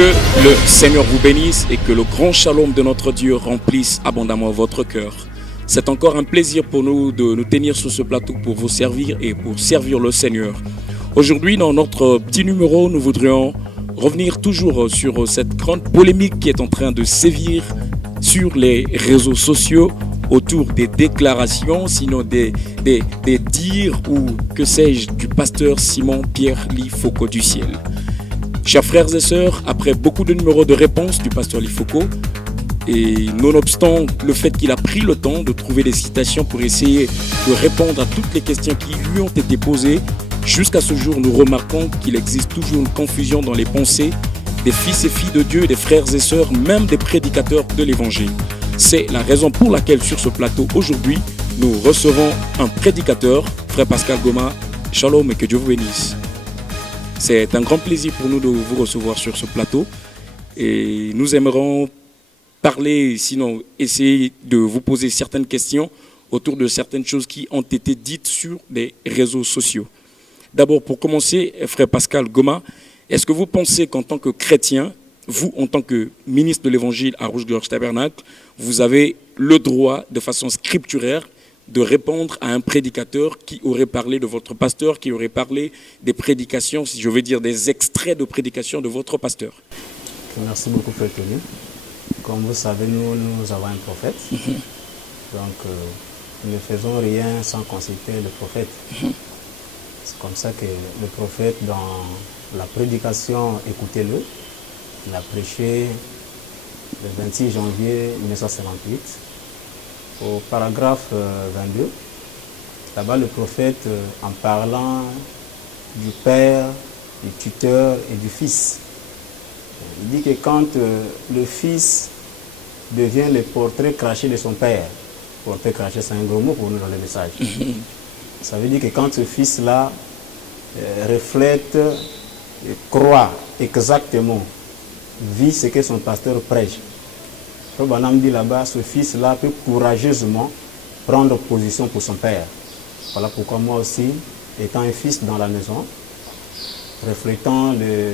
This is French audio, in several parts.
Que le Seigneur vous bénisse et que le grand shalom de notre Dieu remplisse abondamment votre cœur. C'est encore un plaisir pour nous de nous tenir sur ce plateau pour vous servir et pour servir le Seigneur. Aujourd'hui, dans notre petit numéro, nous voudrions revenir toujours sur cette grande polémique qui est en train de sévir sur les réseaux sociaux autour des déclarations, sinon des dires ou que sais-je du pasteur Simon-Pierre Lifoco du ciel. Chers frères et sœurs, après beaucoup de numéros de réponse du pasteur Lifoco, et nonobstant le fait qu'il a pris le temps de trouver des citations pour essayer de répondre à toutes les questions qui lui ont été posées, jusqu'à ce jour, nous remarquons qu'il existe toujours une confusion dans les pensées des fils et filles de Dieu, des frères et sœurs, même des prédicateurs de l'Évangile. C'est la raison pour laquelle sur ce plateau, aujourd'hui, nous recevons un prédicateur, frère Pascal Goma. Shalom et que Dieu vous bénisse. C'est un grand plaisir pour nous de vous recevoir sur ce plateau et nous aimerons parler, sinon essayer de vous poser certaines questions autour de certaines choses qui ont été dites sur les réseaux sociaux. D'abord, pour commencer, frère Pascal Goma, est-ce que vous pensez qu'en tant que chrétien, vous, en tant que ministre de l'Évangile à Rouge-Gorge Tabernacle, vous avez le droit, de façon scripturaire, de répondre à un prédicateur qui aurait parlé de votre pasteur, qui aurait parlé des prédications, si je veux dire des extraits de prédications de votre pasteur? Merci beaucoup, Frère Tony. Comme vous savez, nous avons un prophète. Donc, nous ne faisons rien sans consulter le prophète. C'est comme ça que le prophète, dans la prédication, écoutez-le, il a prêché le 26 janvier 1958. Au paragraphe 22, là-bas le prophète, en parlant du Père, du tuteur et du Fils, il dit que quand le Fils devient le portrait craché de son Père, portrait craché c'est un gros mot pour nous dans le message, ça veut dire que quand ce Fils-là reflète, croit exactement, vit ce que son pasteur prêche, Banam dit là-bas, ce fils-là peut courageusement prendre position pour son père. Voilà pourquoi moi aussi, étant un fils dans la maison, reflétant le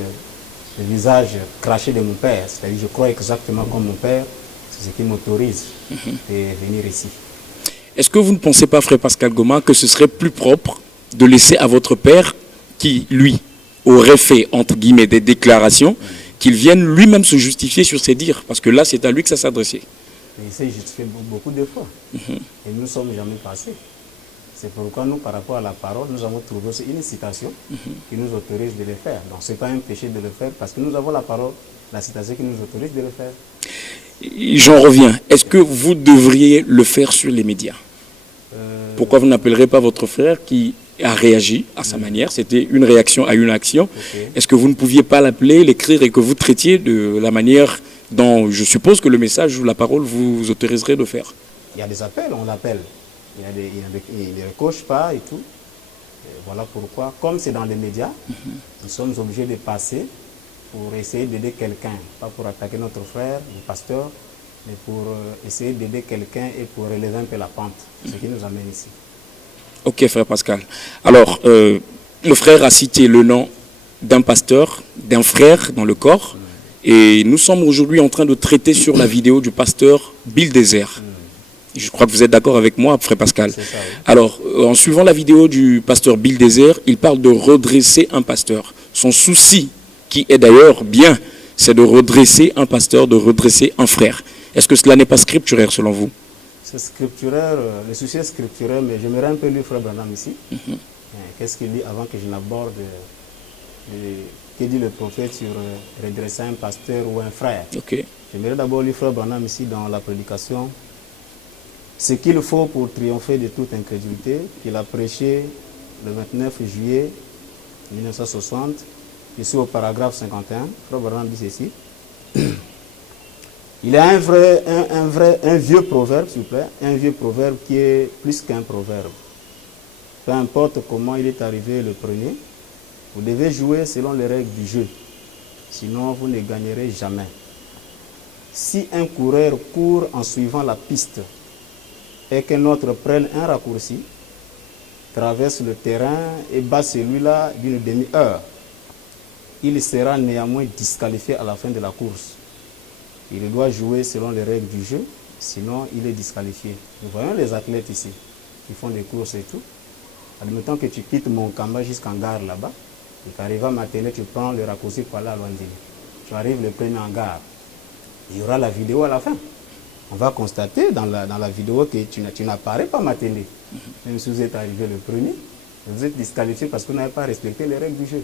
visage craché de mon père, c'est-à-dire je crois exactement comme mon père, c'est ce qui m'autorise de venir ici. Est-ce que vous ne pensez pas, frère Pascal Goma, que ce serait plus propre de laisser à votre père, qui, lui, aurait fait, entre guillemets, des déclarations, qu'il vienne lui-même se justifier sur ses dires, parce que là, c'est à lui que ça s'adressait. Il s'est justifié beaucoup de fois, et nous ne sommes jamais passés. C'est pourquoi nous, par rapport à la parole, nous avons trouvé aussi une citation qui nous autorise de le faire. Donc, ce n'est pas un péché de le faire, parce que nous avons la parole, la citation qui nous autorise de le faire. J'en reviens. Est-ce que vous devriez le faire sur les médias? Pourquoi vous n'appellerez pas votre frère qui a réagi à sa manière, c'était une réaction à une action. Okay. Est-ce que vous ne pouviez pas l'appeler, l'écrire et que vous traitiez de la manière dont je suppose que le message ou la parole vous autoriserait de faire? Il y a des appels, on l'appelle. Il ne recoche pas et tout. Et voilà pourquoi, comme c'est dans les médias, nous sommes obligés de passer pour essayer d'aider quelqu'un, pas pour attaquer notre frère, le pasteur, mais pour essayer d'aider quelqu'un et pour relever un peu la pente, ce qui nous amène ici. Ok, frère Pascal. Alors, le frère a cité le nom d'un pasteur, d'un frère dans le corps. Et nous sommes aujourd'hui en train de traiter sur la vidéo du pasteur Bill Désert. Je crois que vous êtes d'accord avec moi, frère Pascal. Ça, oui. Alors, en suivant la vidéo du pasteur Bill Désert, il parle de redresser un pasteur. Son souci, qui est d'ailleurs bien, c'est de redresser un pasteur, de redresser un frère. Est-ce que cela n'est pas scripturaire selon vous? C'est scripturaire, le souci est scripturaire, mais j'aimerais un peu lire Frère Branham ici. Qu'est-ce qu'il dit avant que je n'aborde, que dit le prophète sur redresser un pasteur ou un frère? Okay. J'aimerais d'abord lire Frère Branham ici dans la prédication. Ce qu'il faut pour triompher de toute incrédulité, qu'il a prêché le 29 juillet 1960, ici au paragraphe 51, Frère Branham dit ceci. Il y a un vieux proverbe, s'il vous plaît, un vieux proverbe qui est plus qu'un proverbe. Peu importe comment il est arrivé le premier, vous devez jouer selon les règles du jeu, sinon vous ne gagnerez jamais. Si un coureur court en suivant la piste et qu'un autre prenne un raccourci, traverse le terrain et bat celui-là d'une demi-heure, il sera néanmoins disqualifié à la fin de la course. Il doit jouer selon les règles du jeu, sinon il est disqualifié. Nous voyons les athlètes ici qui font des courses et tout. Admettons que tu quittes Monkamba jusqu'en gare là-bas, et tu arrives à Matélé, tu prends le raccourci pour aller à Luandili. Tu arrives le premier en gare. Il y aura la vidéo à la fin. On va constater dans la vidéo que tu n'apparais pas Matélé. Même si vous êtes arrivé le premier, vous êtes disqualifié parce que vous n'avez pas respecté les règles du jeu.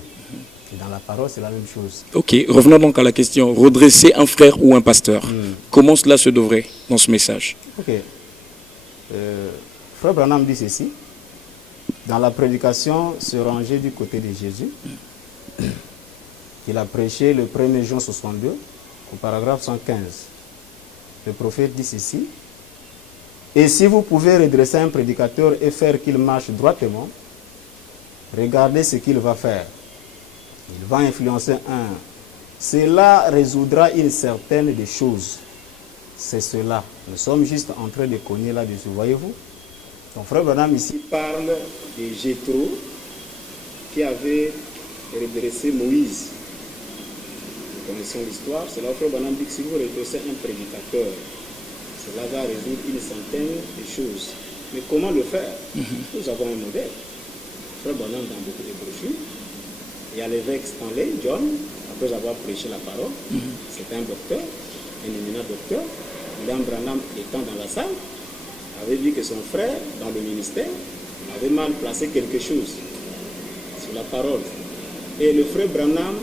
Et dans la parole, c'est la même chose. Ok, revenons donc à la question. Redresser un frère ou un pasteur, comment cela se devrait dans ce message? Ok. Frère Branham dit ceci. Dans la prédication, se ranger du côté de Jésus, qu'il a prêché le 1er juin 62, au paragraphe 115. Le prophète dit ceci. Et si vous pouvez redresser un prédicateur et faire qu'il marche droitement, regardez ce qu'il va faire. Il va influencer un. Cela résoudra une certaine des choses. C'est cela. Nous sommes juste en train de cogner là-dessus, voyez-vous? Mon frère Branham ici parle de Jéthro qui avait redressé Moïse. Nous connaissons l'histoire. C'est là où frère Branham dit que si vous redressez un prédicateur, cela va résoudre une centaine de choses. Mais comment le faire? Nous avons un modèle. Frère Branham dans beaucoup de brochures. Il y a l'évêque Stanley, John, après avoir prêché la parole. C'est un docteur, un éminent docteur. William Branham étant dans la salle, avait dit que son frère, dans le ministère, avait mal placé quelque chose sur la parole. Et le frère Branham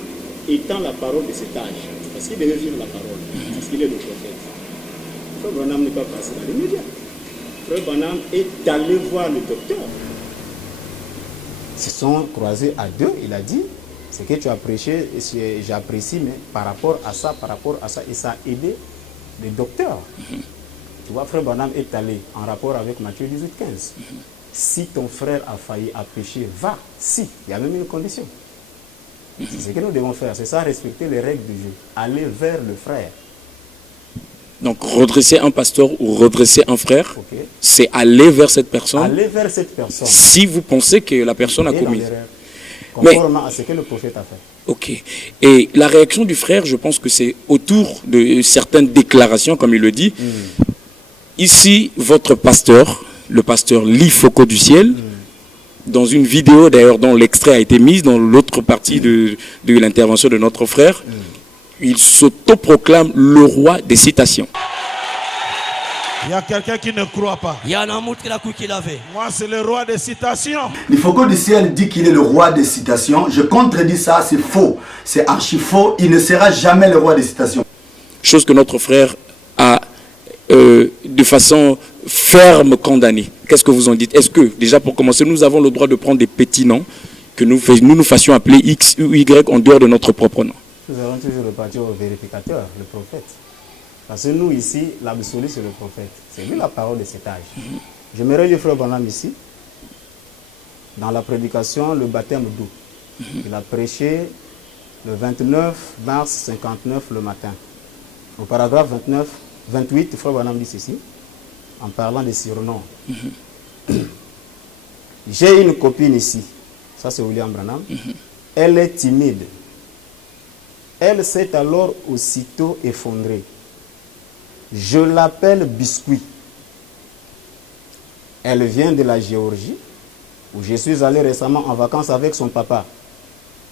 étant la parole de cet âge, parce qu'il devait vivre la parole, parce qu'il est le prophète. Le frère Branham n'est pas passé dans les médias. Le frère Branham est allé voir le docteur. Ils se sont croisés à deux, il a dit, ce que tu as prêché, j'apprécie, mais par rapport à ça, et ça a aidé le docteur. Tu vois, frère Branham est allé en rapport avec Matthieu 18, 15. Si ton frère a failli à pécher, va. Si, il y a même une condition. C'est ce que nous devons faire. C'est ça, respecter les règles du jeu. Aller vers le frère. Donc, redresser un pasteur ou redresser un frère, c'est aller vers cette personne. Aller vers cette personne. Si vous pensez que la personne a commis. Conformément à ce que le prophète a fait. Ok. Et la réaction du frère, je pense que c'est autour de certaines déclarations, comme il le dit. Ici, votre pasteur, le pasteur Lee Foucault du ciel, dans une vidéo d'ailleurs dont l'extrait a été mis dans l'autre partie de l'intervention de notre frère, il s'autoproclame le roi des citations. Il y a quelqu'un qui ne croit pas. Moi, c'est le roi des citations. Lee Foucault du ciel dit qu'il est le roi des citations. Je contredis ça, c'est faux. C'est archi faux. Il ne sera jamais le roi des citations. Chose que notre frère a de façon ferme condamné. Qu'est-ce que vous en dites? Est-ce que, déjà pour commencer, nous avons le droit de prendre des petits noms que nous fassions appeler X ou Y en dehors de notre propre nom? Nous allons toujours repartir au vérificateur, le prophète. Parce que nous ici, l'absolu c'est le prophète. C'est lui la parole de cet âge. J'aimerais lire frère Branham ici, dans la prédication, le baptême d'eau. Il a prêché le 29 mars 59 le matin. Au paragraphe 28, frère Branham dit ceci, en parlant des surnoms. J'ai une copine ici, ça c'est William Branham, elle est timide. Elle s'est alors aussitôt effondrée. Je l'appelle Biscuit. Elle vient de la Géorgie, où je suis allé récemment en vacances avec son papa,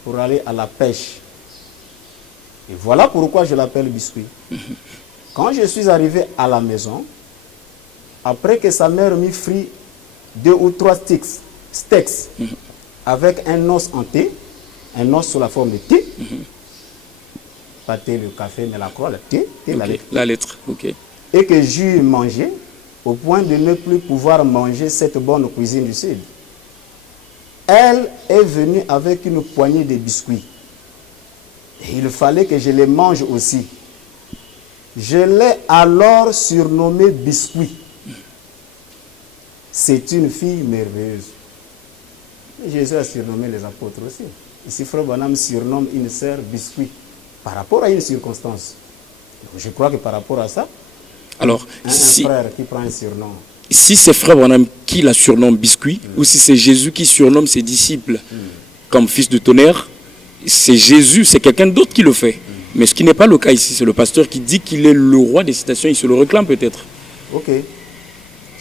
pour aller à la pêche. Et voilà pourquoi je l'appelle Biscuit. Quand je suis arrivé à la maison, après que sa mère m'y frit 2 ou 3 steaks avec un os en thé, un os sous la forme de thé, pas thé, le café, mais la croix, le thé, la lettre, ok. Et que j'eus mangé au point de ne plus pouvoir manger cette bonne cuisine du Sud. Elle est venue avec une poignée de biscuits. Et il fallait que je les mange aussi. Je l'ai alors surnommée Biscuit. C'est une fille merveilleuse. Mais Jésus a surnommé les apôtres aussi. Ici, frère Branham surnomme une sœur Biscuit par rapport à une circonstance. Donc, je crois que par rapport à ça, alors, un frère qui prend un surnom. Si c'est frère Branham qui la surnomme Biscuit, ou si c'est Jésus qui surnomme ses disciples comme fils de tonnerre, c'est Jésus, c'est quelqu'un d'autre qui le fait. Mais ce qui n'est pas le cas ici, c'est le pasteur qui dit qu'il est le roi des citations, il se le réclame peut-être. Ok.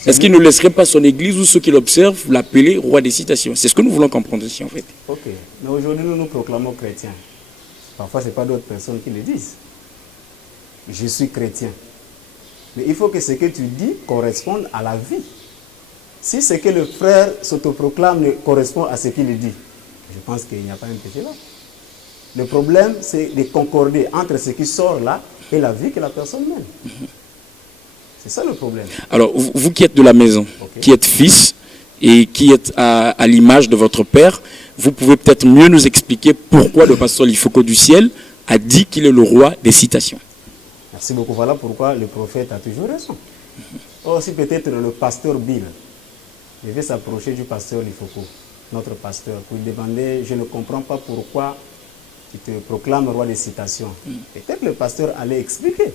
Est-ce qu'il ne laisserait pas son église ou ceux qui l'observent l'appeler roi des citations? C'est ce que nous voulons comprendre ici en fait. Ok. Mais aujourd'hui, nous nous proclamons chrétiens. Parfois, ce n'est pas d'autres personnes qui le disent. Je suis chrétien. Mais il faut que ce que tu dis corresponde à la vie. Si ce que le frère s'autoproclame ne correspond à ce qu'il dit, je pense qu'il n'y a pas un péché là. Le problème, c'est de concorder entre ce qui sort là et la vie que la personne mène. C'est ça le problème. Alors, vous qui êtes de la maison, qui êtes fils et qui êtes à l'image de votre père, vous pouvez peut-être mieux nous expliquer pourquoi le pasteur Lifoko du ciel a dit qu'il est le roi des citations. Merci beaucoup. Voilà pourquoi le prophète a toujours raison. Or, si peut-être le pasteur Bill devait s'approcher du pasteur Lifoko, notre pasteur, pour lui demander, je ne comprends pas pourquoi tu te proclames roi des citations. Peut-être le pasteur allait expliquer.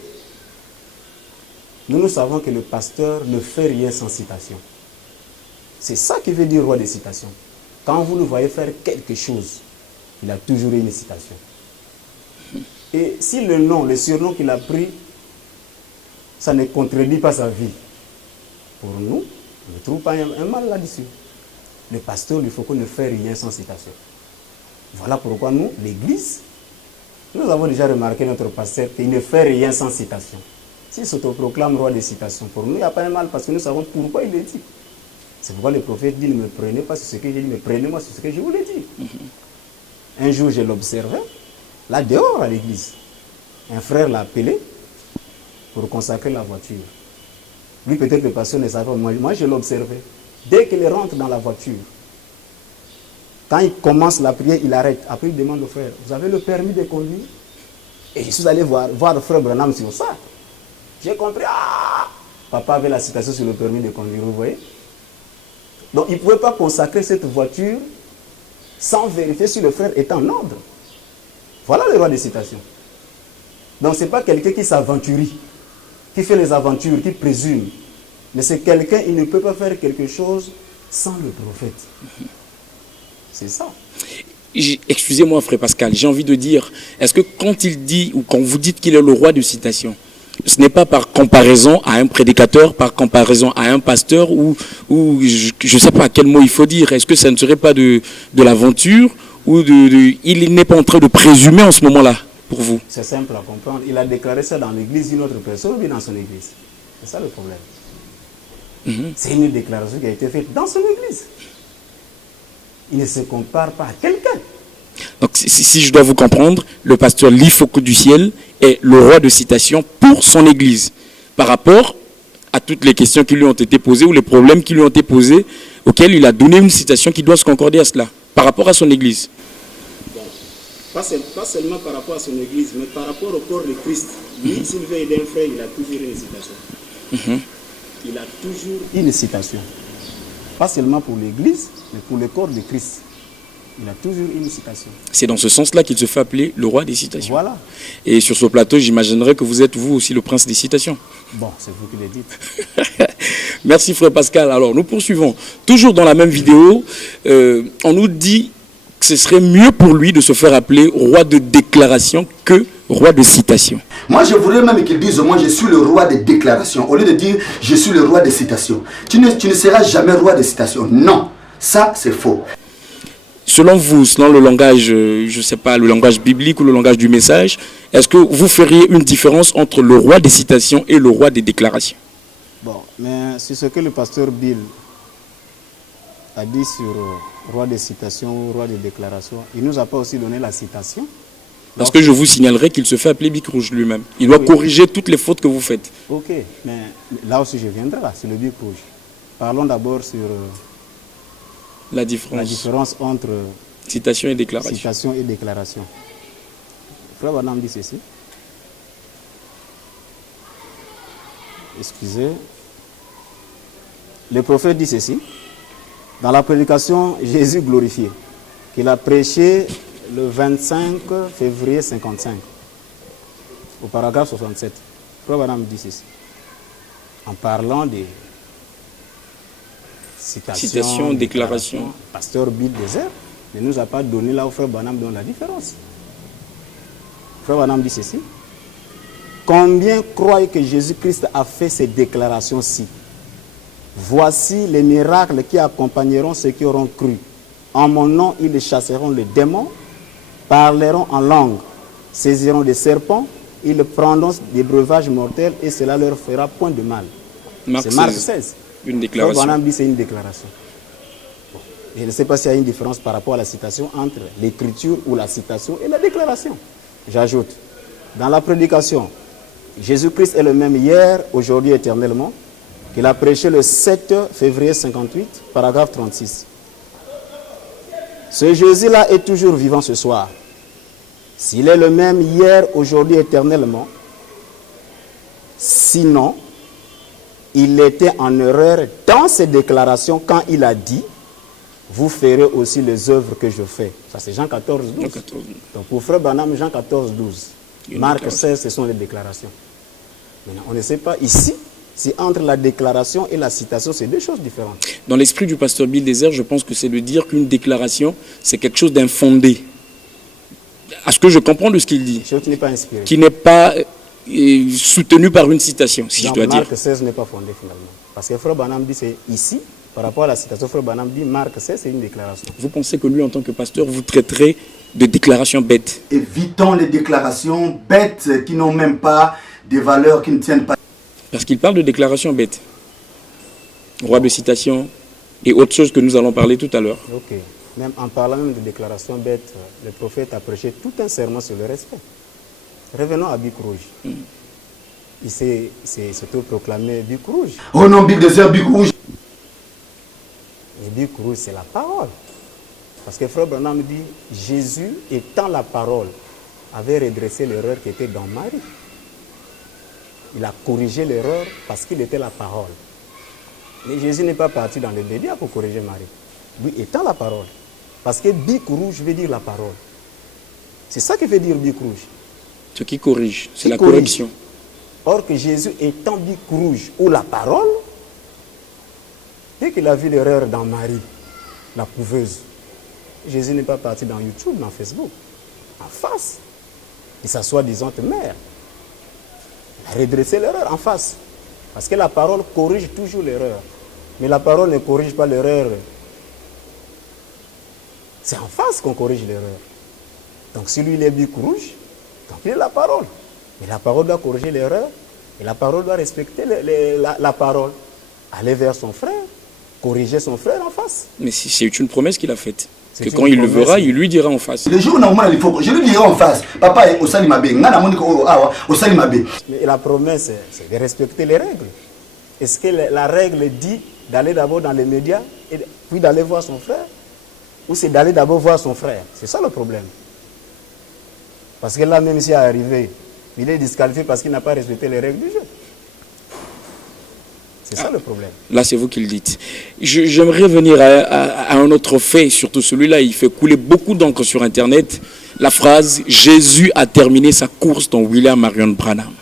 Nous savons que le pasteur ne fait rien sans citation. C'est ça qui veut dire roi des citations. Quand vous le voyez faire quelque chose, il a toujours une citation. Et si le nom, le surnom qu'il a pris, ça ne contredit pas sa vie, pour nous, on ne trouve pas un mal là-dessus. Le pasteur Lifoko ne fait rien sans citation. Voilà pourquoi nous, l'Église, nous avons déjà remarqué notre pasteur qu'il ne fait rien sans citation. S'il s'autoproclame roi des citations, pour nous, il n'y a pas un mal parce que nous savons pourquoi il le dit. C'est pourquoi le prophète dit, ne me prenez pas sur ce que j'ai dit, mais prenez-moi sur ce que je vous l'ai dit. Un jour, je l'observais, là dehors à l'église. Un frère l'a appelé pour consacrer la voiture. Lui, peut-être le pasteur ne savait pas, moi je l'observais. Dès qu'il rentre dans la voiture, quand il commence la prière, il arrête. Après, il demande au frère, vous avez le permis de conduire? Et je suis allé voir le frère Branham sur ça. J'ai compris, papa avait la citation sur le permis de conduire, vous voyez? Donc, il ne pouvait pas consacrer cette voiture sans vérifier si le frère est en ordre. Voilà le roi des citations. Donc, ce n'est pas quelqu'un qui s'aventurie, qui fait les aventures, qui présume. Mais c'est quelqu'un, il ne peut pas faire quelque chose sans le prophète. C'est ça. Excusez-moi, frère Pascal, j'ai envie de dire, est-ce que quand il dit, ou quand vous dites qu'il est le roi de citation, ce n'est pas par comparaison à un prédicateur, par comparaison à un pasteur, ou je ne sais pas quel mot il faut dire. Est-ce que ça ne serait pas de l'aventure, ou il n'est pas en train de présumer en ce moment-là, pour vous? C'est simple à comprendre. Il a déclaré ça dans l'église d'une autre personne, ou dans son église. C'est ça le problème. C'est une déclaration qui a été faite dans son église. Il ne se compare pas à quelqu'un. Donc, si je dois vous comprendre, le pasteur Lifoko du ciel est le roi de citation pour son église, par rapport à toutes les questions qui lui ont été posées ou les problèmes qui lui ont été posés, auxquels il a donné une citation qui doit se concorder à cela, par rapport à son église. Bon, pas seulement par rapport à son église, mais par rapport au corps de Christ. Lui, s'il veut aider un frère, il a toujours une citation. Il a toujours une citation. Pas seulement pour l'église, mais pour le corps de Christ. Il a toujours une citation. C'est dans ce sens-là qu'il se fait appeler le roi des citations. Voilà. Et sur ce plateau, j'imaginerais que vous êtes vous aussi le prince des citations. Bon, c'est vous qui le dites. Merci frère Pascal. Alors nous poursuivons. Toujours dans la même vidéo, on nous dit que ce serait mieux pour lui de se faire appeler roi de déclaration que roi de citation. Moi, je voudrais même qu'ils disent, moi, je suis le roi des déclarations. Au lieu de dire, je suis le roi des citations. Tu ne seras jamais roi des citations. Non, ça, c'est faux. Selon vous, selon le langage, je ne sais pas, le langage biblique ou le langage du message, est-ce que vous feriez une différence entre le roi des citations et le roi des déclarations? Bon, mais c'est ce que le pasteur Bill a dit sur roi des citations ou roi des déclarations. Il ne nous a pas aussi donné la citation. Parce que je vous signalerai qu'il se fait appeler Bic Rouge lui-même. Il doit corriger toutes les fautes que vous faites. Ok, mais là aussi je viendrai là, sur le Bic Rouge. Parlons d'abord sur la différence entre citation et déclaration. Citation et déclaration. Frère Branham dit ceci. Excusez. Le prophète dit ceci. Dans la prédication Jésus glorifié, qu'il a prêché le 25 février 55, au paragraphe 67. Frère Branham dit ceci. En parlant des citations, déclarations. Pasteur Bill Désert, ne nous a pas donné là où frère Branham donne la différence. Frère Branham dit ceci. Combien croient que Jésus-Christ a fait ces déclarations-ci? Voici les miracles qui accompagneront ceux qui auront cru. En mon nom, ils chasseront les démons, parleront en langue, saisiront des serpents, ils prendront des breuvages mortels et cela leur fera point de mal. C'est Marc 16. Une déclaration. Branham dit c'est une déclaration. Bon. Je ne sais pas s'il y a une différence par rapport à la citation entre l'écriture ou la citation et la déclaration. J'ajoute, dans la prédication, Jésus-Christ est le même hier, aujourd'hui, éternellement, qu'il a prêché le 7 février 58, paragraphe 36. Ce Jésus-là est toujours vivant ce soir. S'il est le même hier, aujourd'hui, éternellement, sinon, il était en erreur dans ses déclarations quand il a dit « Vous ferez aussi les œuvres que je fais ». Ça, c'est Jean 14, 12. Donc, pour frère Branham, Jean 14, 12. Marc 16, ce sont les déclarations. Maintenant, on ne sait pas ici si entre la déclaration et la citation, c'est deux choses différentes. Dans l'esprit du pasteur Bill Desert, je pense que c'est de dire qu'une déclaration, c'est quelque chose d'infondé. À ce que je comprends de ce qu'il dit. Chose qui n'est pas inspirée. Qui n'est pas soutenu par une citation, si je dois dire. Marc 16 n'est pas fondé finalement. Parce que frère Branham dit c'est ici, par rapport à la citation, frère Branham dit Marc 16, c'est une déclaration. Vous pensez que lui, en tant que pasteur, vous traiterez de déclarations bêtes? Évitons les déclarations bêtes qui n'ont même pas des valeurs, qui ne tiennent pas. Parce qu'il parle de déclarations bêtes. Roi de citation et autre chose que nous allons parler tout à l'heure. Ok. Même en parlant même de déclarations bêtes, le prophète a prêché tout un serment sur le respect. Revenons à Bic Rouge. Il s'est proclamé Bic Rouge. Oh non, Bic Desert, Bic Rouge. Et Bic Rouge, c'est la parole. Parce que frère Branham dit, Jésus, étant la parole, avait redressé l'erreur qui était dans Marie. Il a corrigé l'erreur parce qu'il était la parole. Mais Jésus n'est pas parti dans les médias pour corriger Marie. Lui étant la parole. Parce que Bic Rouge veut dire la parole. C'est ça qui veut dire Bic Rouge. Ce qui corrige, c'est la correction. Or que Jésus étant Bic Rouge ou la parole, dès qu'il a vu l'erreur dans Marie, la couveuse, Jésus n'est pas parti dans YouTube, dans Facebook, en face. Et sa soi-disant mère. Il a redressé l'erreur en face. Parce que la parole corrige toujours l'erreur. Mais la parole ne corrige pas l'erreur. C'est en face qu'on corrige l'erreur. Donc si lui il est Bic Rouge, donc il est la parole. Mais la parole doit corriger l'erreur. Et la parole doit respecter la parole. Aller vers son frère, corriger son frère en face. Mais c'est une promesse qu'il a faite. Que quand il le verra, il lui dira en face. Le jour où normal, je lui dirai en face. Papa, au Salimabe. Mais la promesse, c'est de respecter les règles. Est-ce que la règle dit d'aller d'abord dans les médias et puis d'aller voir son frère? Ou c'est d'aller d'abord voir son frère? C'est ça le problème. Parce que là, même s'il est arrivé, il est disqualifié parce qu'il n'a pas respecté les règles du jeu. C'est ça le problème. Là, c'est vous qui le dites. J'aimerais revenir à un autre fait, surtout celui-là, il fait couler beaucoup d'encre sur Internet. La phrase « Jésus a terminé sa course » dans William Marion Branham.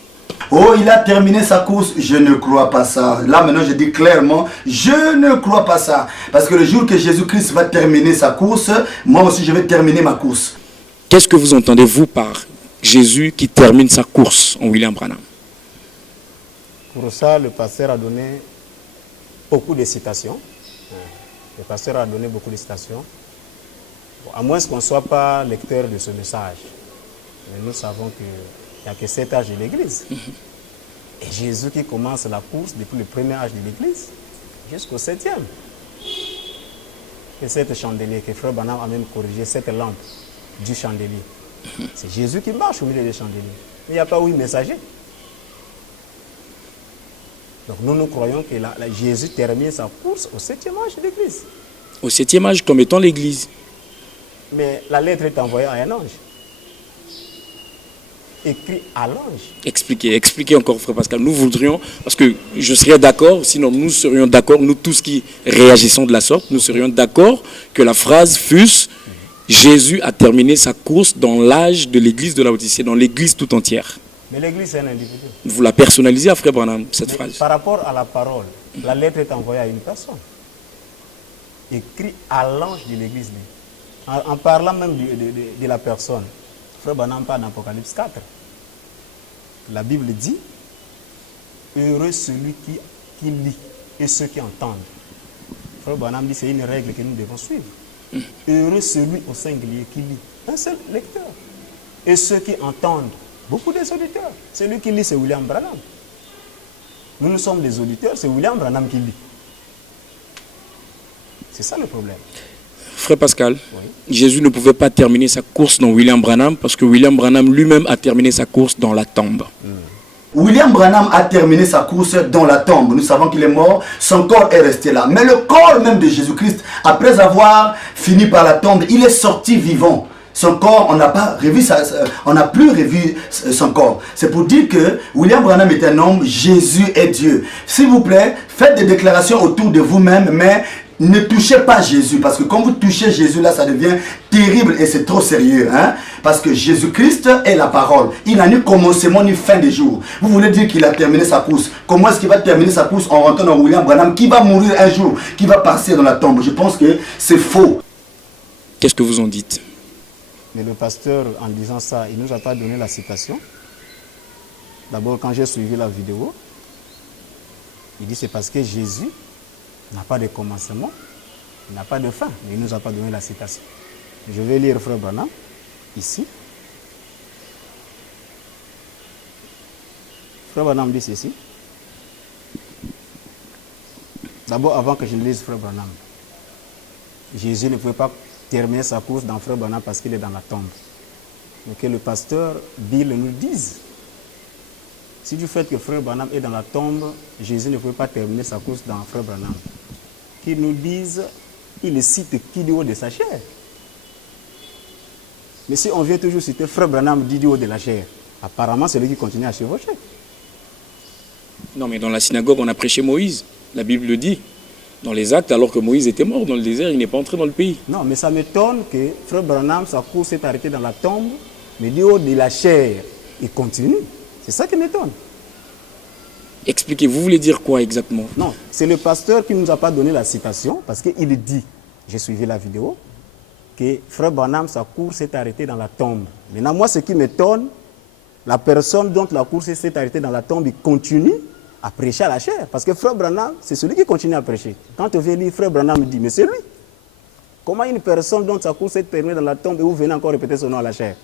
Oh, il a terminé sa course. Je ne crois pas ça. Là, maintenant, je dis clairement, je ne crois pas ça. Parce que le jour que Jésus-Christ va terminer sa course, moi aussi, je vais terminer ma course. Qu'est-ce que vous entendez, vous, par Jésus qui termine sa course en William Branham? Pour ça, le pasteur a donné beaucoup de citations. Le pasteur a donné beaucoup de citations. Bon, à moins qu'on ne soit pas lecteur de ce message. Mais nous savons qu'il n'y a que 7 âges de l'Église. Et Jésus qui commence la course depuis le premier âge de l'Église jusqu'au 7e. Et cette chandelier que Frère Branham a même corrigé, cette lampe du chandelier. C'est Jésus qui marche au milieu des chandeliers. Il n'y a pas 8 messagers. Donc nous croyons que Jésus termine sa course au 7e âge de l'Église. Au 7e âge comme étant l'Église. Mais la lettre est envoyée à un ange. Écrit à l'ange. Expliquez encore, Frère Pascal. Nous voudrions, parce que je serais d'accord, sinon nous serions d'accord, nous tous qui réagissons de la sorte, nous serions d'accord que la phrase fût Jésus a terminé sa course dans l'âge de l'Église de Laodicée, dans l'Église tout entière. Mais l'Église, c'est un individu. Vous la personnalisez à Frère Branham, cette phrase. Par rapport à la parole, la lettre est envoyée à une personne. Écrit à l'ange de l'Église. En parlant même de la personne, Frère Branham parle d'Apocalypse 4. La Bible dit, heureux celui qui lit et ceux qui entendent. Frère Branham dit, c'est une règle que nous devons suivre. Heureux celui au singulier qui lit, un seul lecteur. Et ceux qui entendent, beaucoup des auditeurs. Celui qui lit, c'est William Branham. Nous sommes des auditeurs, c'est William Branham qui lit. C'est ça le problème. Frère Pascal, oui. Jésus ne pouvait pas terminer sa course dans William Branham parce que William Branham lui-même a terminé sa course dans la tombe. William Branham a terminé sa course dans la tombe. Nous savons qu'il est mort, son corps est resté là. Mais le corps même de Jésus-Christ, après avoir fini par la tombe, il est sorti vivant. Son corps, on n'a plus revu son corps. C'est pour dire que William Branham est un homme, Jésus est Dieu. S'il vous plaît, faites des déclarations autour de vous-même, mais ne touchez pas Jésus, parce que quand vous touchez Jésus, là, ça devient terrible et c'est trop sérieux. Hein? Parce que Jésus-Christ est la parole. Il n'a ni commencement ni fin des jours. Vous voulez dire qu'il a terminé sa course. Comment est-ce qu'il va terminer sa course en rentrant dans William Branham, qui va mourir un jour, qui va passer dans la tombe? Je pense que c'est faux. Qu'est-ce que vous en dites? Mais le pasteur, en disant ça, il ne nous a pas donné la citation. D'abord, quand j'ai suivi la vidéo, il dit c'est parce que Jésus n'a pas de commencement, il n'a pas de fin, mais il ne nous a pas donné la citation. Je vais lire Frère Branham, ici. Frère Branham dit ceci. D'abord, avant que je ne lise Frère Branham, Jésus ne pouvait pas terminer sa course dans Frère Branham parce qu'il est dans la tombe. Mais que le pasteur Bill nous dise. Si du fait que Frère Branham est dans la tombe, Jésus ne pouvait pas terminer sa course dans Frère Branham. Qu'il nous dise, il cite qui du haut de sa chair. Mais si on vient toujours citer Frère Branham dit du haut de la chair, apparemment c'est lui qui continue à chevaucher. Non, mais dans la synagogue, on a prêché Moïse. La Bible le dit. Dans les actes, alors que Moïse était mort dans le désert, il n'est pas entré dans le pays. Non, mais ça m'étonne que Frère Branham, sa course s'est arrêtée dans la tombe, mais du haut de la chair, il continue. C'est ça qui m'étonne. Expliquez, vous voulez dire quoi exactement? Non, c'est le pasteur qui ne nous a pas donné la citation, parce qu'il dit, j'ai suivi la vidéo, que Frère Branham, sa course s'est arrêtée dans la tombe. Maintenant, moi, ce qui m'étonne, la personne dont la course s'est arrêtée dans la tombe, il continue à prêcher à la chair. Parce que Frère Branham, c'est celui qui continue à prêcher. Quand on vient lire, Frère Branham dit, mais c'est lui. Comment une personne dont sa course s'est terminée dans la tombe et vous venez encore répéter son nom à la chair?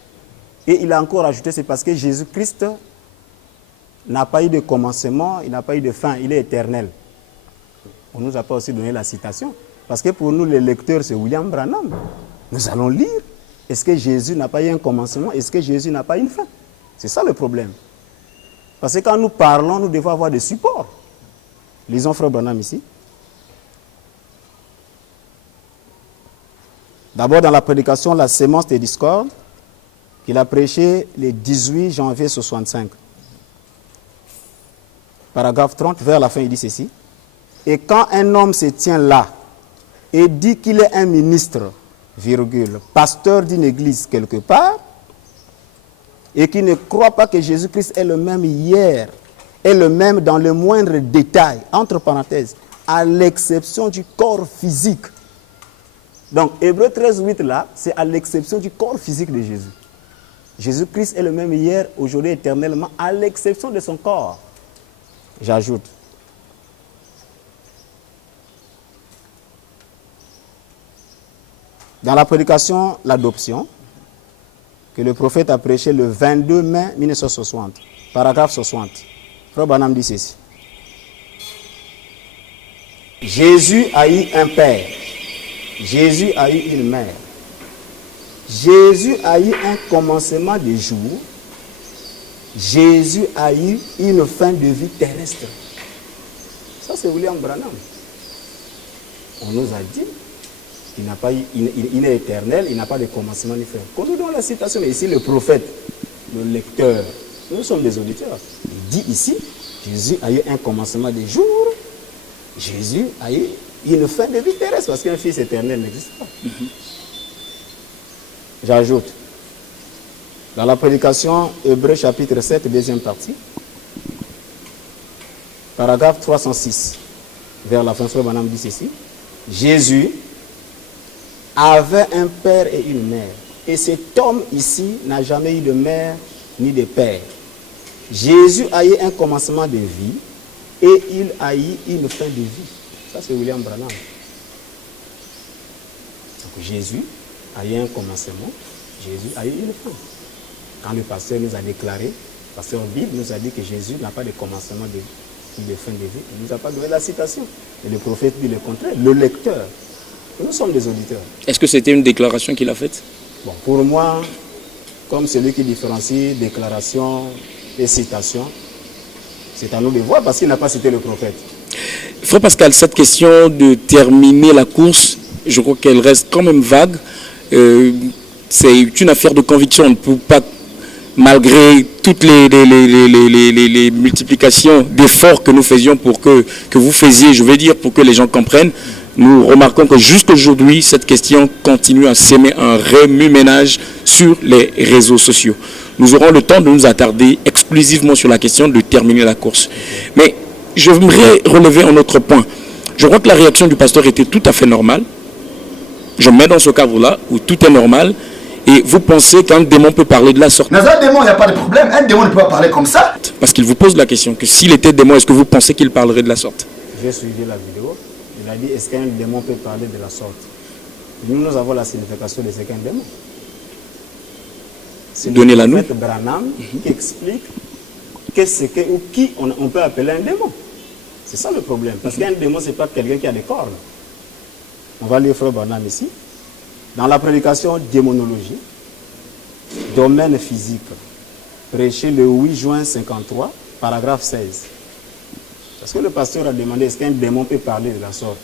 Et il a encore ajouté, c'est parce que Jésus-Christ n'a pas eu de commencement, il n'a pas eu de fin, il est éternel. On ne nous a pas aussi donné la citation. Parce que pour nous, les lecteurs, c'est William Branham. Nous allons lire. Est-ce que Jésus n'a pas eu un commencement? Est-ce que Jésus n'a pas eu une fin? C'est ça le problème. Parce que quand nous parlons, nous devons avoir des supports. Lisons Frère Branham ici. D'abord dans la prédication La sémence des discordes, qu'il a prêché le 18 janvier 65. Paragraphe 30, vers la fin, il dit ceci. Et quand un homme se tient là et dit qu'il est un ministre, virgule, pasteur d'une église quelque part, et qui ne croit pas que Jésus-Christ est le même hier, est le même dans le moindre détail, entre parenthèses, à l'exception du corps physique. Donc, Hébreux 13, 8 là, c'est à l'exception du corps physique de Jésus. Jésus-Christ est le même hier, aujourd'hui, éternellement, à l'exception de son corps. J'ajoute. Dans la prédication, l'adoption, que le prophète a prêché le 22 mai 1960, paragraphe 60. Frère Branham dit ceci. Jésus a eu un père. Jésus a eu une mère. Jésus a eu un commencement de jour. Jésus a eu une fin de vie terrestre. Ça, c'est William Branham. On nous a dit il est éternel, il n'a pas de commencement ni fin. Quand nous donnons la citation, mais ici le prophète, le lecteur, nous sommes des auditeurs. Il dit ici, Jésus a eu un commencement des jours, Jésus a eu une fin de vie terrestre, parce qu'un fils éternel n'existe pas. J'ajoute, dans la prédication, Hébreux chapitre 7, deuxième partie, paragraphe 306, vers la fin, Frère Branham dit ceci, Jésus avait un père et une mère. Et cet homme ici n'a jamais eu de mère ni de père. Jésus a eu un commencement de vie et il a eu une fin de vie. Ça, c'est William Branham. Donc, Jésus a eu un commencement, Jésus a eu une fin. Quand le pasteur nous a déclaré, le pasteur Bible nous a dit que Jésus n'a pas de commencement de vie, de fin de vie. Il ne nous a pas donné la citation. Et le prophète dit le contraire, le lecteur. Nous sommes des auditeurs. Est-ce que c'était une déclaration qu'il a faite? Bon, pour moi, comme celui qui différencie déclaration et citation, c'est à nous de voir parce qu'il n'a pas cité le prophète. Frère Pascal, cette question de terminer la course, je crois qu'elle reste quand même vague. C'est une affaire de conviction. On ne peut pas, malgré toutes les multiplications d'efforts que nous faisions pour que vous faisiez, je veux dire, pour que les gens comprennent, nous remarquons que jusqu'aujourd'hui, cette question continue à s'aimer un remue-ménage sur les réseaux sociaux. Nous aurons le temps de nous attarder exclusivement sur la question de terminer la course. Mais je voudrais relever un autre point. Je crois que la réaction du pasteur était tout à fait normale. Je me mets dans ce cadre-là où tout est normal. Et vous pensez qu'un démon peut parler de la sorte? Dans un démon, il n'y a pas de problème. Un démon ne peut pas parler comme ça. Parce qu'il vous pose la question que s'il était démon, est-ce que vous pensez qu'il parlerait de la sorte? J'ai suivi la vidéo. Il a dit, est-ce qu'un démon peut parler de la sorte? Nous avons la signification de ce qu'un démon. C'est Donnez-la nous. Le prophète Branham qui explique qu'est-ce que, ou qui on peut appeler un démon. C'est ça le problème. Parce qu'un démon, ce n'est pas quelqu'un qui a des cornes. On va lire Frère Branham ici. Dans la prédication démonologie, domaine physique, prêché le 8 juin 53, paragraphe 16. Parce que le pasteur a demandé, est-ce qu'un démon peut parler de la sorte?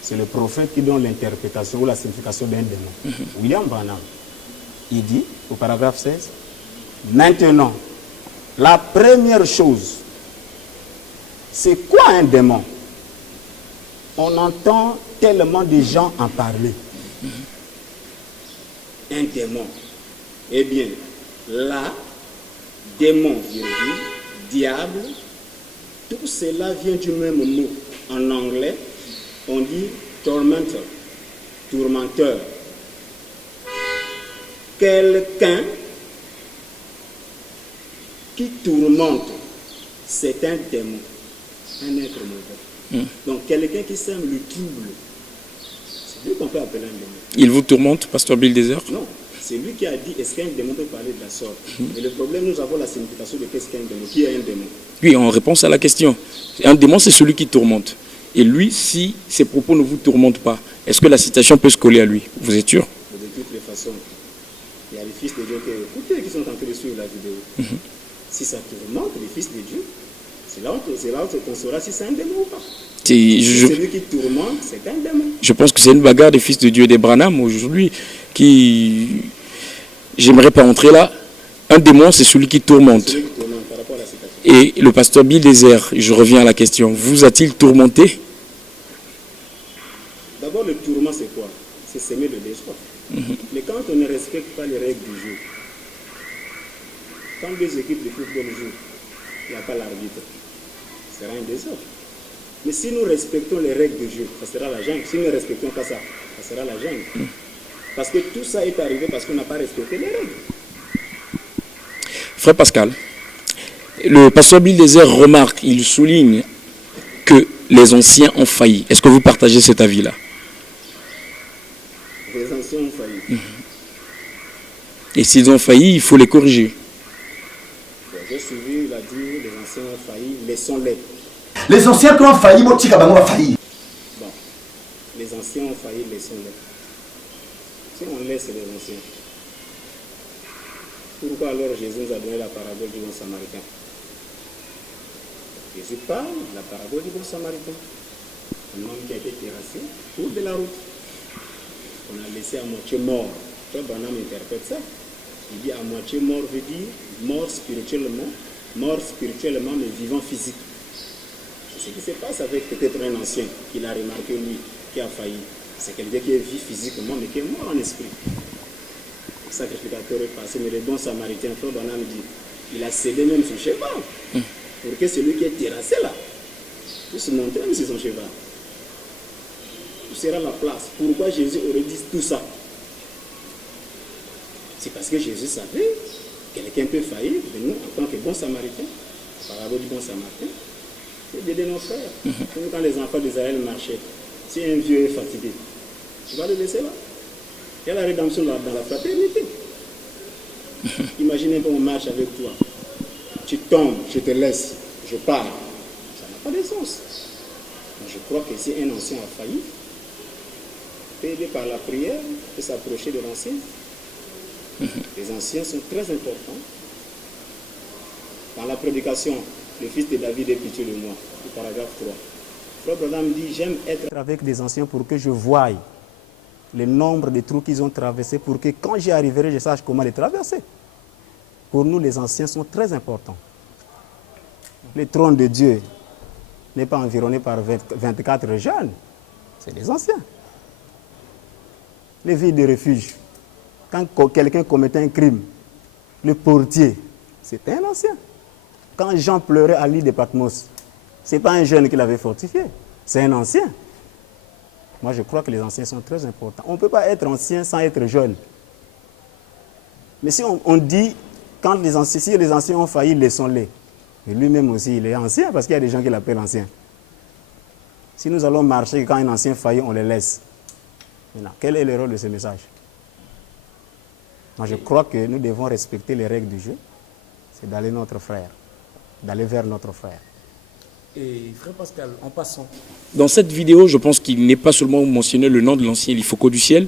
C'est le prophète qui donne l'interprétation ou la signification d'un démon. William Branham, il dit, au paragraphe 16, maintenant, la première chose, c'est quoi un démon? On entend tellement de gens en parler. Un démon. Eh bien, là, démon, diable, tout cela vient du même mot. En anglais, on dit tormentor, tourmenteur. Quelqu'un qui tourmente, c'est un démon, un être mauvais. Donc, quelqu'un qui sème le trouble, c'est lui qu'on peut appeler un démon. Il vous tourmente, pasteur Bill Desert? Non, c'est lui qui a dit, est-ce qu'un démon peut parler de la sorte? Et le problème, nous avons la signification de qu'est-ce qu'un démon. Qui est un démon? Oui, en réponse à la question. Un démon, c'est celui qui tourmente. Et lui, si ses propos ne vous tourmentent pas, est-ce que la citation peut se coller à lui? Vous êtes sûr? De toutes les façons, il y a les fils de Dieu qui sont en train de suivre la vidéo. Si ça tourmente, les fils de Dieu, c'est là qu'on saura si c'est un démon ou pas. Celui qui tourmente, c'est un démon. Je pense que c'est une bagarre des fils de Dieu et des Branham aujourd'hui qui... J'aimerais pas entrer là. Un démon, c'est celui qui tourmente. Celui qui tourmente par rapport à la citation. Et le pasteur Bill Desert, je reviens à la question, vous a-t-il tourmenté? D'abord, le tourment, c'est quoi? C'est s'aimer le désordre. Mais quand on ne respecte pas les règles du jeu, quand deux équipes de football jouent, il n'y a pas l'arbitre. Ce sera un désordre. Mais si nous respectons les règles du jeu, ça sera la jungle. Si nous ne respectons pas ça, ça sera la jungle. Parce que tout ça est arrivé parce qu'on n'a pas respecté les règles. Frère Pascal, le pasteur Bill Desert remarque, il souligne que les anciens ont failli. Est-ce que vous partagez cet avis-là? Les anciens ont failli. Et s'ils ont failli, il faut les corriger. J'ai suivi, il a dit, les anciens ont failli, laissons-les. Les anciens qui ont failli, Motika Bango va faillir. Bon, les anciens ont failli, laissons-les. Si on laisse les anciens, pourquoi alors Jésus nous a donné la parabole du bon samaritain? Jésus parle de la parabole du bon samaritain. Un homme qui a été terrassé au bout de la route. On a laissé à moitié mort. Toi, Branham interprète ça. Il dit à moitié mort veut dire mort spirituellement mais vivant physique. C'est ce qui se passe avec peut-être un ancien qu'il a remarqué lui, qui a failli. C'est quelqu'un qui est vif physiquement mais qui est mort en esprit. Le sacrificateur est passé, mais le bon samaritain, Frère Branham dit, il a cédé même son cheval pour que celui qui est terrassé là puisse monter même sur son cheval. sera la place. Pourquoi Jésus aurait dit tout ça? C'est parce que Jésus savait quelqu'un peut faillir de nous en tant que bon samaritain, parabole du bon samaritain, c'est d'aider nos frères. Comme quand les enfants d'Israël marchaient, si un vieux est fatigué, tu vas le laisser là. Il y a la rédemption dans la fraternité. Imagine un peu, on marche avec toi. Tu tombes, je te laisse, je pars. Ça n'a pas de sens. Donc je crois que si un ancien a failli, peut aider par la prière et s'approcher de l'ancien. Les anciens sont très importants. Dans la prédication, le fils de David ait pitié de moi, le paragraphe 3. Frère Branham dit, j'aime être avec des anciens pour que je voie le nombre de trous qu'ils ont traversés, pour que quand j'y arriverai, je sache comment les traverser. Pour nous, les anciens sont très importants. Le trône de Dieu n'est pas environné par 24 jeunes, c'est les anciens. Les villes de refuge, quand quelqu'un commettait un crime, le portier, c'était un ancien. Quand Jean pleurait à l'île de Patmos, ce n'est pas un jeune qui l'avait fortifié, c'est un ancien. Moi, je crois que les anciens sont très importants. On ne peut pas être ancien sans être jeune. Mais si on dit, si les anciens ont failli, laissons-les. Mais lui-même aussi, il est ancien, parce qu'il y a des gens qui l'appellent ancien. Si nous allons marcher, quand un ancien faillit, on les laisse. Maintenant, quel est le rôle de ce message? Moi, je crois que nous devons respecter les règles du jeu. C'est d'aller notre frère, d'aller vers notre frère. Et frère Pascal, en passant, dans cette vidéo, je pense qu'il n'est pas seulement mentionné le nom de l'ancien Ilifoko du ciel,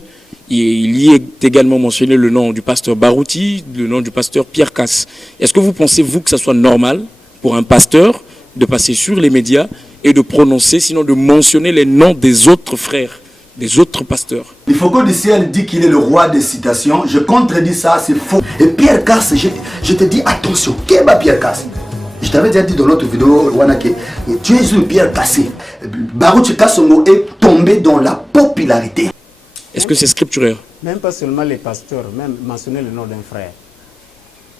il y est également mentionné le nom du pasteur Barouti, le nom du pasteur Pierre Casse. Est-ce que vous pensez, vous, que ça soit normal pour un pasteur de passer sur les médias et de prononcer, sinon de mentionner les noms des autres frères, des autres pasteurs? Ilifoko du ciel dit qu'il est le roi des citations. Je contredis ça, c'est faux. Et Pierre Casse, je te dis attention, qu'est-ce que Pierre Casse? Je t'avais déjà dit dans l'autre vidéo, Wanake, tu es une pierre cassée. Barouti Kassongo est tombé dans la popularité. Est-ce que c'est scripturaire? Même pas seulement les pasteurs, même mentionner le nom d'un frère.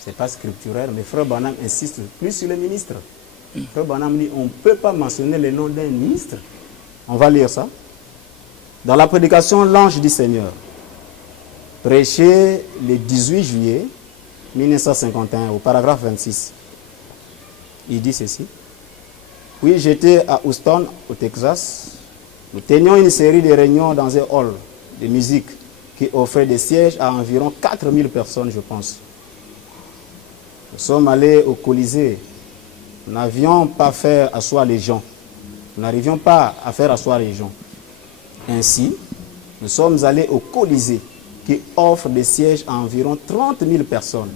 Ce n'est pas scripturaire, mais Frère Branham insiste plus sur les ministres. Frère Branham dit, on ne peut pas mentionner le nom d'un ministre. On va lire ça. Dans la prédication L'Ange du Seigneur, prêché le 18 juillet 1951, au paragraphe 26. Il dit ceci. Oui, j'étais à Houston, au Texas. Nous tenions une série de réunions dans un hall de musique qui offrait des sièges à environ 4000 personnes, je pense. Nous sommes allés au Colisée. Nous n'avions pas fait asseoir les gens. Nous n'arrivions pas à faire asseoir les gens. Ainsi, nous sommes allés au Colisée qui offre des sièges à environ 30 000 personnes.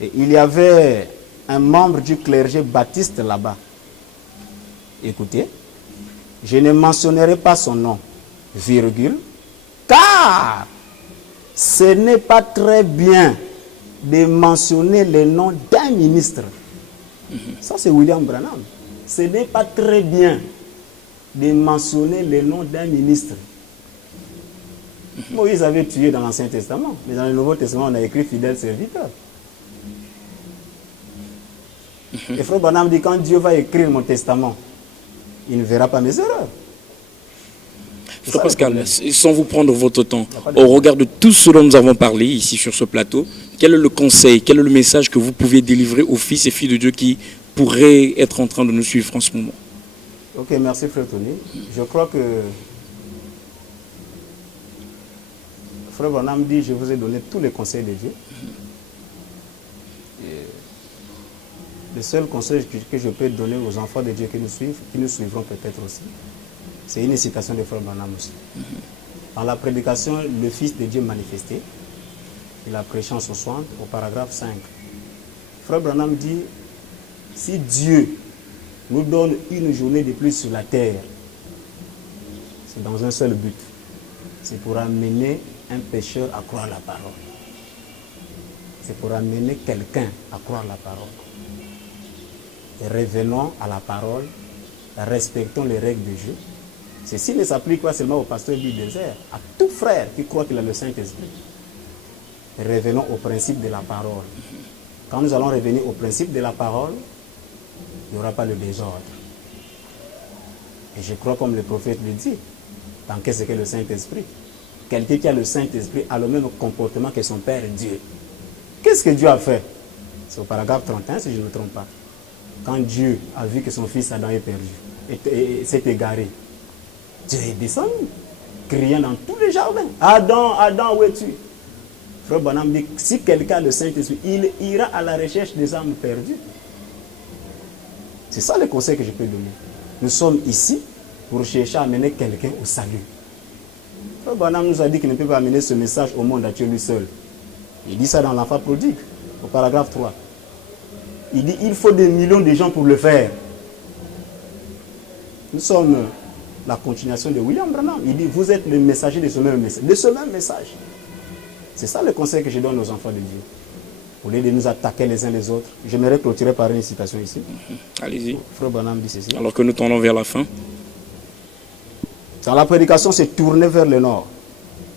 Et il y avait un membre du clergé baptiste là-bas. Écoutez, je ne mentionnerai pas son nom, virgule, car ce n'est pas très bien de mentionner le nom d'un ministre. Ça, c'est William Branham. Ce n'est pas très bien de mentionner le nom d'un ministre. Moïse avait tué dans l'Ancien Testament, mais dans le Nouveau Testament, on a écrit fidèle serviteur. Et Frère Branham dit, quand Dieu va écrire mon testament, il ne verra pas mes erreurs. Frère Pascal, sans vous prendre votre temps, au regard de tout ce dont nous avons parlé ici sur ce plateau, quel est le conseil, quel est le message que vous pouvez délivrer aux fils et filles de Dieu qui pourraient être en train de nous suivre en ce moment? Ok, merci Frère Tony. Je crois que Frère Branham dit, je vous ai donné tous les conseils de Dieu. Le seul conseil que je peux donner aux enfants de Dieu qui nous suivent, qui nous suivront peut-être aussi, c'est une citation de Frère Branham aussi. Dans la prédication, le Fils de Dieu manifesté, il a prêché en 60 au paragraphe 5. Frère Branham dit, si Dieu nous donne une journée de plus sur la terre, c'est dans un seul but, c'est pour amener un pécheur à croire la parole. C'est pour amener quelqu'un à croire la parole. Et revenons à la parole, respectons les règles du jeu. Ceci ne s'applique pas seulement au pasteur du désert, à tout frère qui croit qu'il a le Saint-Esprit. Revenons au principe de la parole. Quand nous allons revenir au principe de la parole, il n'y aura pas le désordre. Et je crois, comme le prophète le dit, Donc qu'est-ce que le Saint-Esprit? Quelqu'un qui a le Saint-Esprit a le même comportement que son Père Dieu. Qu'est-ce que Dieu a fait? C'est au paragraphe 31, si je ne me trompe pas. Quand Dieu a vu que son fils Adam est perdu, et s'est égaré, Dieu est descendu, criant dans tous les jardins. Adam, Adam, où es-tu? Frère Branham dit, si quelqu'un a le Saint-Esprit, il ira à la recherche des âmes perdues. C'est ça le conseil que je peux donner. Nous sommes ici pour chercher à amener quelqu'un au salut. Frère Branham nous a dit qu'il ne peut pas amener ce message au monde entier lui seul. Il dit ça dans l'enfant prodigue, au paragraphe 3. Il dit il faut des millions de gens pour le faire. Nous sommes la continuation de William Branham. Il dit vous êtes le messager de ce même message. C'est ça le conseil que je donne aux enfants de Dieu. Au lieu de nous attaquer les uns les autres, j'aimerais clôturer par une citation ici. Allez-y. Frère Branham dit ceci. Alors que nous tendons vers la fin. Dans la prédication, c'est tourné vers le nord.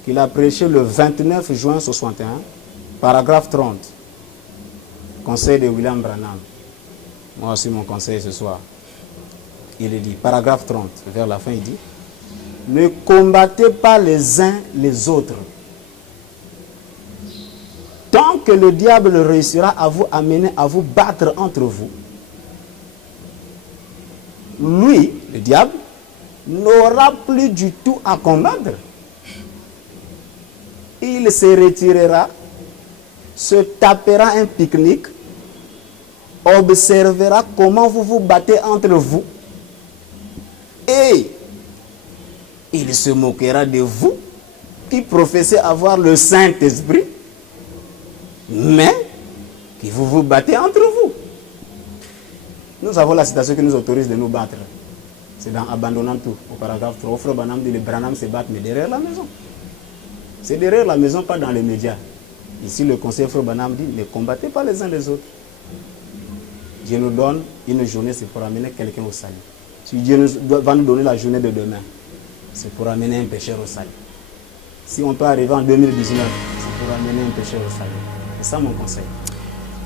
Qu'il a prêché le 29 juin 61, paragraphe 30. Conseil de William Branham. Moi aussi mon conseil ce soir. Il est dit, paragraphe 30, vers la fin il dit, ne combattez pas les uns les autres. Tant que le diable réussira à vous amener à vous battre entre vous, lui, le diable, n'aura plus du tout à combattre. Il se retirera, se tapera un pique-nique, observera comment vous vous battez entre vous et il se moquera de vous qui professez avoir le Saint-Esprit, mais que vous vous battez entre vous. Nous avons la citation qui nous autorise de nous battre. C'est dans Abandonnant tout, au paragraphe 3. Frère Branham dit, les Branham se battent, mais derrière la maison. C'est derrière la maison, pas dans les médias. Ici, le conseiller Frère Branham dit, ne combattez pas les uns les autres. Dieu nous donne une journée, c'est pour amener quelqu'un au salut. Si Dieu va nous donner la journée de demain, c'est pour amener un pécheur au salut. Si on peut arriver en 2019, c'est pour amener un pécheur au salut. C'est ça mon conseil.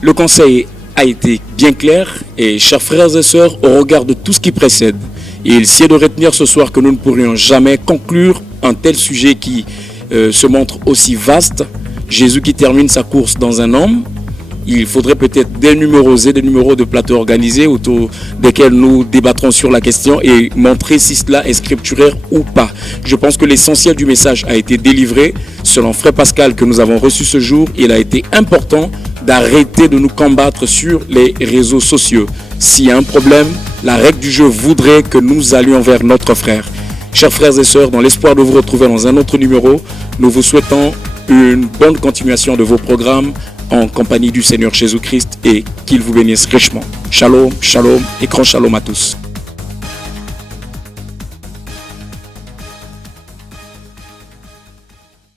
Le conseil a été bien clair et chers frères et sœurs, au regard de tout ce qui précède, il sied de retenir ce soir que nous ne pourrions jamais conclure un tel sujet qui se montre aussi vaste. Jésus qui termine sa course dans un homme, il faudrait peut-être des numéros de plateaux organisés autour desquels nous débattrons sur la question et montrer si cela est scripturaire ou pas. Je pense que l'essentiel du message a été délivré. Selon Frère Pascal que nous avons reçu ce jour, il a été important d'arrêter de nous combattre sur les réseaux sociaux. S'il y a un problème, la règle du jeu voudrait que nous allions vers notre frère. Chers frères et sœurs, dans l'espoir de vous retrouver dans un autre numéro, nous vous souhaitons une bonne continuation de vos programmes en compagnie du Seigneur Jésus-Christ et qu'il vous bénisse richement. Shalom, shalom et grand shalom à tous.